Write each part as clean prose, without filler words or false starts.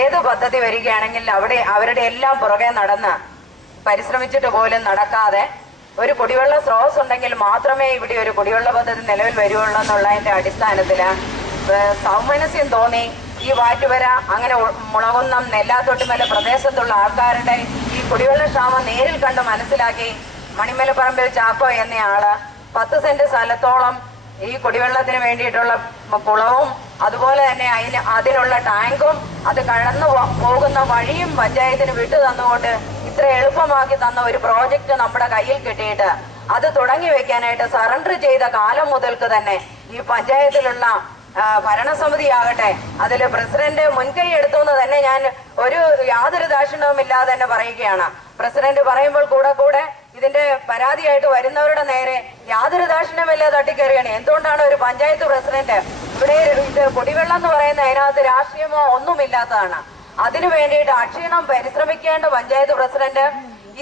ഏത് പദ്ധതി വരികയാണെങ്കിൽ അവിടെ അവരുടെ എല്ലാം പുറകെ നടന്ന് പരിശ്രമിച്ചിട്ട് പോലും നടക്കാതെ ഒരു കുടിവെള്ള സ്രോതസ് ഉണ്ടെങ്കിൽ മാത്രമേ ഇവിടെ ഒരു കുടിവെള്ള പദ്ധതി നിലവിൽ വരുവുള്ളൂ എന്നുള്ളതിന്റെ അടിസ്ഥാനത്തില് സൗമനസ്യം തോന്നി ഈ വാറ്റുവര അങ്ങനെ മുളകുന്നം നെല്ലാത്തൊട്ടിമല പ്രദേശത്തുള്ള ആൾക്കാരുടെ ഈ കുടിവെള്ള ക്ഷാമം നേരിൽ കണ്ട് മനസ്സിലാക്കി മണിമലപ്പറമ്പിൽ ചാക്കോ എന്നയാള് 10 സെന്റ് സ്ഥലത്തോളം ഈ കുടിവെള്ളത്തിന് വേണ്ടിയിട്ടുള്ള കുളവും അതുപോലെ തന്നെ അതിനുള്ള ടാങ്കും അത് കടന്നു പോകുന്ന വഴിയും പഞ്ചായത്തിന് വിട്ടു തന്നുകൊണ്ട് ഇത്ര എളുപ്പമാക്കി തന്ന ഒരു പ്രോജക്റ്റ് നമ്മുടെ കയ്യിൽ കിട്ടിയിട്ട് അത് തുടങ്ങി വെക്കാനായിട്ട് സറണ്ടർ ചെയ്ത കാലം മുതൽക്ക് തന്നെ ഈ പഞ്ചായത്തിലുള്ള ഭരണസമിതിയാകട്ടെ അതിൽ പ്രസിഡന്റ് മുൻകൈ എടുത്തു എന്ന് തന്നെ ഞാൻ യാതൊരു ദാക്ഷിണ്യവും ഇല്ലാതെ തന്നെ പറയുകയാണ്. പ്രസിഡന്റ് പറയുമ്പോൾ കൂടെ ഇതിന്റെ പരാതിയായിട്ട് വരുന്നവരുടെ നേരെ യാതൊരു ദാക്ഷിണ്യമില്ലാതെ തട്ടിക്കയറുകയാണ്. എന്തുകൊണ്ടാണ് ഒരു പഞ്ചായത്ത് പ്രസിഡന്റ് ഇവിടെ ഇത് കുടിവെള്ളം എന്ന് പറയുന്ന അതിനകത്ത് രാഷ്ട്രീയമോ ഒന്നുമില്ലാത്തതാണ്. അതിനു വേണ്ടിയിട്ട് അക്ഷീണം പരിശ്രമിക്കേണ്ട പഞ്ചായത്ത് പ്രസിഡന്റ്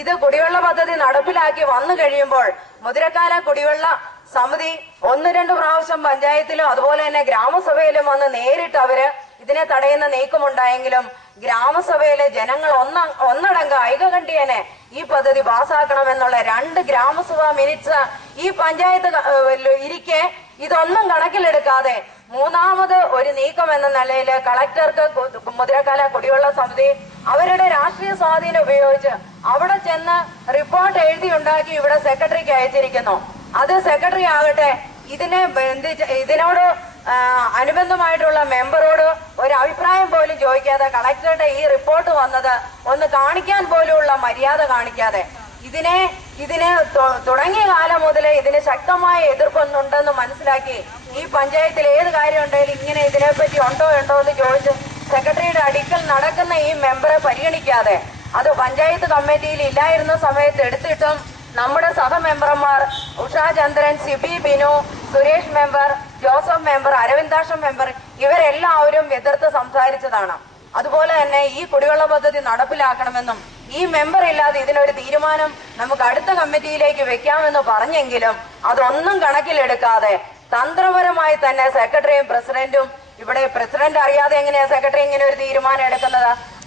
ഇത് കുടിവെള്ള പദ്ധതി നടപ്പിലാക്കി വന്നു കഴിയുമ്പോൾ മുതിരക്കാല കുടിവെള്ള സമിതി 1-2 പ്രാവശ്യം പഞ്ചായത്തിലും അതുപോലെ തന്നെ ഗ്രാമസഭയിലും വന്ന് നേരിട്ട് അവര് ഇതിനെ തടയുന്ന നീക്കമുണ്ടായെങ്കിലും ഗ്രാമസഭയിലെ ജനങ്ങൾ ഒന്നടങ്ക ഐകകണ്ഠ്യേന ഈ പദ്ധതി പാസ്സാക്കണമെന്നുള്ള 2 ഗ്രാമസഭാ മിനിറ്റ്സ് ഈ പഞ്ചായത്ത് ഇരിക്കെ ഇതൊന്നും കണക്കിലെടുക്കാതെ മൂന്നാമത് ഒരു നീക്കം എന്ന നിലയിൽ കളക്ടർക്ക് മുതിരക്കാല കുടിവെള്ള സമിതി അവരുടെ രാഷ്ട്രീയ സ്വാധീനം ഉപയോഗിച്ച് അവിടെ ചെന്ന് റിപ്പോർട്ട് എഴുതിയുണ്ടാക്കി ഇവിടെ സെക്രട്ടറിക്ക് അയച്ചിരിക്കുന്നു. അത് സെക്രട്ടറി ആകട്ടെ ഇതിനോട് അനുബന്ധമായിട്ടുള്ള മെമ്പറോട് ഒരു അഭിപ്രായം പോലും ചോദിക്കാതെ കളക്ടറുടെ ഈ റിപ്പോർട്ട് വന്നത് ഒന്ന് കാണിക്കാൻ പോലുമുള്ള മര്യാദ കാണിക്കാതെ ഇതിനെ തുടങ്ങിയ കാലം മുതലേ ഇതിന് ശക്തമായ എതിർപ്പൊന്നുണ്ടെന്ന് മനസ്സിലാക്കി ഈ പഞ്ചായത്തിൽ ഏത് കാര്യം ഉണ്ടെങ്കിലും ഇങ്ങനെ ഇതിനെപ്പറ്റി ഉണ്ടോ എന്ന് ചോദിച്ച് സെക്രട്ടറിയുടെ അടുക്കൽ നടക്കുന്ന ഈ മെമ്പറെ പരിഗണിക്കാതെ അത് പഞ്ചായത്ത് കമ്മിറ്റിയിൽ ഇല്ലായിരുന്ന സമയത്ത് എടുത്തിട്ടും നമ്മുടെ സഹമെമ്പർമാർ Usha Chandran, Sibi Binu, Suresh member, Joseph member, Aravindakshan member ഇവരെല്ലാവരും എതിർത്ത് സംസാരിച്ചതാണ്. അതുപോലെ തന്നെ ഈ കുടിവെള്ള പദ്ധതി നടപ്പിലാക്കണമെന്നും ഈ മെമ്പർ ഇല്ലാതെ ഇതിനൊരു തീരുമാനം നമുക്ക് അടുത്ത കമ്മിറ്റിയിലേക്ക് വെക്കാമെന്ന് പറഞ്ഞെങ്കിലും അതൊന്നും കണക്കിലെടുക്കാതെ തന്ത്രപരമായി തന്നെ സെക്രട്ടറിയും പ്രസിഡന്റും ഇവിടെ പ്രസിഡന്റ് അറിയാതെ എങ്ങനെയാ സെക്രട്ടറി ഇങ്ങനെ ഒരു തീരുമാനം എടുക്കുന്നത്?